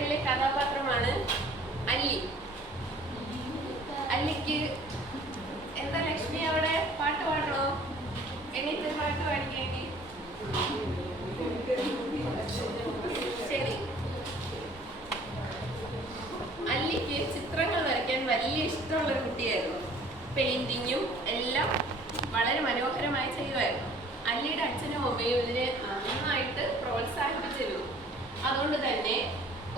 കഥയിലെ കഥാപാത്രമാണ് അല്ലി. അല്ലിക്ക് എന്താ ലക്ഷ്മി അവിടെ പാട്ട് പാടണോ? എണീറ്റ് പാട്ട് പാടിക്കേണ്ടി. ശരി. അല്ലിക്ക് ചിത്രങ്ങൾ വരയ്ക്കാൻ വലിയ ഇഷ്ടമുള്ളൊരു കുട്ടിയായിരുന്നു. പെയിന്റിങ്ങും എല്ലാം വളരെ മനോഹരമായി ചെയ്യുമായിരുന്നു. അല്ലിയുടെ അച്ഛനും അമ്മയും ഇതിനെ നന്നായിട്ട് പ്രോത്സാഹിപ്പിച്ചിരുന്നു. അതുകൊണ്ട് തന്നെ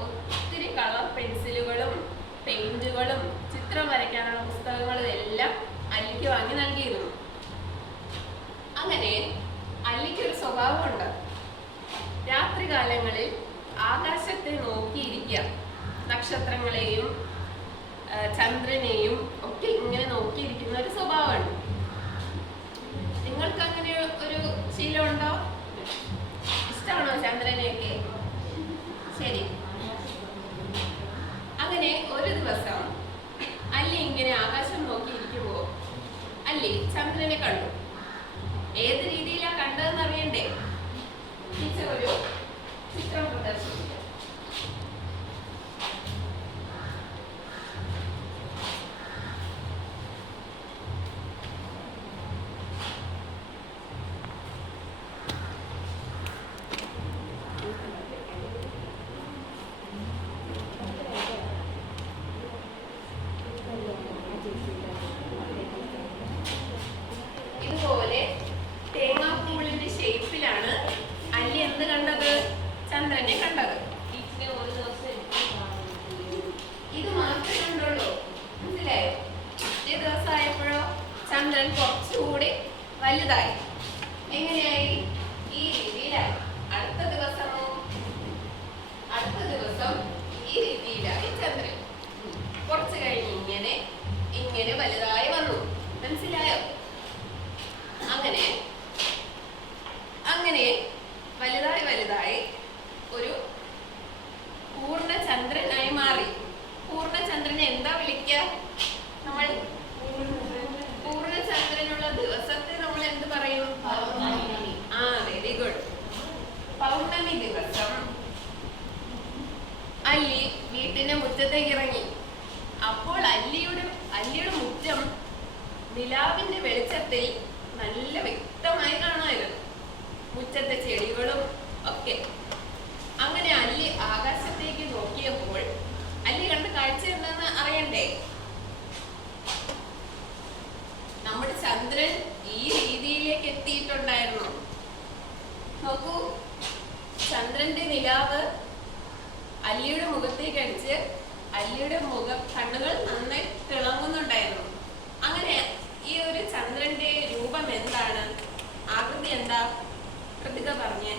ഒത്തിരി കളർ പെൻസിലുകളും പെയിന്റുകളും ചിത്രം വരയ്ക്കാനുള്ള പുസ്തകങ്ങളും എല്ലാം അല്ലിക്ക് വാങ്ങി നൽകിയിരുന്നു. അങ്ങനെ അല്ലിക്കൊരു സ്വഭാവമുണ്ട്. രാത്രികാലങ്ങളിൽ ആകാശത്തെ നോക്കിയിരിക്കുക, നക്ഷത്രങ്ങളെയും ചന്ദ്രനെയും ഒക്കെ ഇങ്ങനെ നോക്കിയിരിക്കുന്ന ഒരു സ്വഭാവമാണ്. നിങ്ങൾക്ക് അങ്ങനെ ഒരു ശീലമുണ്ടോ? ഇഷ്ടമാണോ ചന്ദ്രനെയൊക്കെ? ശരി. അങ്ങനെ ഒരു ദിവസം അല്ലി ഇങ്ങനെ ആകാശം നോക്കിയിരിക്കുമ്പോ അല്ലി ചന്ദ്രനെ കണ്ടു. ഏത് രീതിയിലാ കണ്ടതെന്ന് അറിയണ്ടേ? ടീച്ചർ ഒരു ചിത്രം പ്രദർശിപ്പിക്കും. ഇതുപോലെ തേങ്ങാപ്പൂളിന്റെ ഷേപ്പിലാണ് അല്ലി എന്ത് കണ്ടത്? ചന്ദ്രനെ കണ്ടത്. ഇത് മാത്രമേ കണ്ടുള്ളൂ, മനസ്സിലായോ? പിറ്റേ ദിവസമായപ്പോഴോ ചന്ദ്രൻ കുറച്ചുകൂടി വലുതായി. എങ്ങനെയായി? ഈ രീതിയിലായി. അടുത്ത ദിവസം ഈ രീതിയിലായി ചന്ദ്രൻ. കുറച്ച് കഴിഞ്ഞ് ഇങ്ങനെ വലുതായി വന്നു. മനസ്സിലായോ? അങ്ങനെ വലുതായി ഒരു പൂർണ്ണചന്ദ്രനായി മാറി. പൂർണ്ണചന്ദ്രനെ എന്താ വിളിക്കുക നമ്മൾ? പൂർണ്ണചന്ദ്രനുള്ള ദിവസത്തെ നമ്മൾ എന്ത് പറയും? Very good. പൗർണമി ദിവസം അല്ലി വീട്ടിന്റെ മുറ്റത്തേക്ക് ഇറങ്ങി. അപ്പോൾ അല്ലിയുടെ മുറ്റം നിലാവിന്റെ വെളിച്ചത്തിൽ നല്ല വ്യക്തമായി കാണുമായിരുന്നു, മുറ്റത്തെ ചെടികളും ഒക്കെ. അങ്ങനെ അല്ലി ആകാശത്തേക്ക് നോക്കിയപ്പോൾ അല്ലി കണ്ട കാഴ്ച എന്താണെന്ന് അറിയണ്ടേ? നമ്മുടെ ചന്ദ്രൻ ഈ രീതിയിലേക്ക് എത്തിയിട്ടുണ്ടായിരുന്നു. നോക്കൂ, ചന്ദ്രന്റെ നിലാവ് അല്ലിയുടെ മുഖത്തേക്ക് അടിച്ച് അല്ലിയുടെ കണ്ണുകൾ നന്നായി തിളങ്ങുന്നുണ്ടായിരുന്നു. അങ്ങനെ ഈ ഒരു ചന്ദ്രന്റെ രൂപം എന്താണ്? ആകൃതി എന്താ? കൃതിക പറഞ്ഞേ.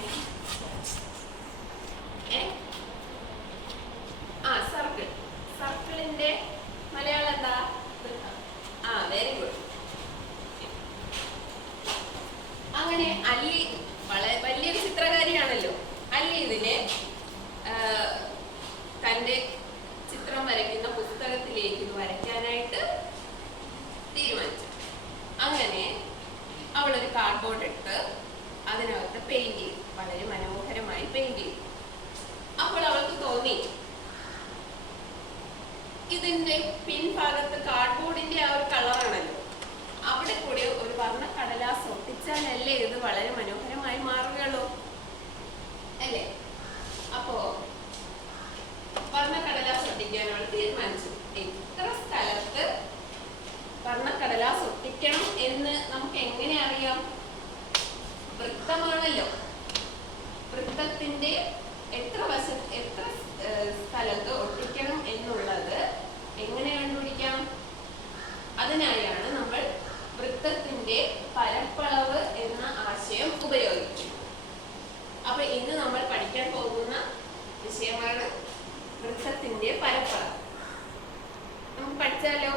സർക്കിൾ. സർക്കിളിന്റെ മലയാളം എന്താ? Very good. അങ്ങനെ അല്ലി വളരെ വലിയൊരു ചിത്രകാരിയാണല്ലോ. അല്ലി ഇതിനെ തന്റെ ചിത്രം വരയ്ക്കുന്ന പുസ്തകത്തിലേക്ക് ഇത് വരയ്ക്കാനായിട്ട് തീരുമാനിച്ചു. അങ്ങനെ അവളൊരു കാർഡ്ബോർഡ് എടുത്ത് അതിനകത്ത് പെയിന്റ് ചെയ്തു. വളരെ മനോഹരമായി പെയിന്റ് ചെയ്തു. അപ്പോൾ അവൾക്ക് തോന്നി, ഇതിന്റെ പിൻഭാഗത്ത് കാർഡ്ബോർഡിന്റെ ആ ഒരു കളറാണല്ലോ, അവിടെ കൂടെ ഒരു വർണ്ണ കടലാസ് ഒട്ടിച്ചാലല്ലേ ഇത് വളരെ മനോഹരമായി മാറുകയുള്ളൂ അല്ലേ? അപ്പോ വർണ്ണക്കടലാസ് ഒട്ടിക്കാൻ അവൾ തീരുമാനിച്ചു. എത്ര സ്ഥലത്ത് വർണ്ണക്കടലാസ് ഒട്ടിക്കണം എന്ന് നമുക്ക് എങ്ങനെ അറിയാം? വൃത്തമാണല്ലോ. വൃത്തത്തിന്റെ എത്ര സ്ഥലത്ത് ഒട്ടിക്കണം എന്നുള്ളത് എങ്ങനെ കണ്ടുപിടിക്കാം? അതിനായാണ് നമ്മൾ വൃത്തത്തിന്റെ പരപ്പളവ് എന്ന ആശയം ഉപയോഗിക്കുന്നത്. അപ്പൊ ഇന്ന് നമ്മൾ പഠിക്കാൻ പോകുന്ന വിഷയമാണ് വൃത്തത്തിന്റെ പരപ്പളവ്. നമുക്ക് പഠിച്ചാലോ?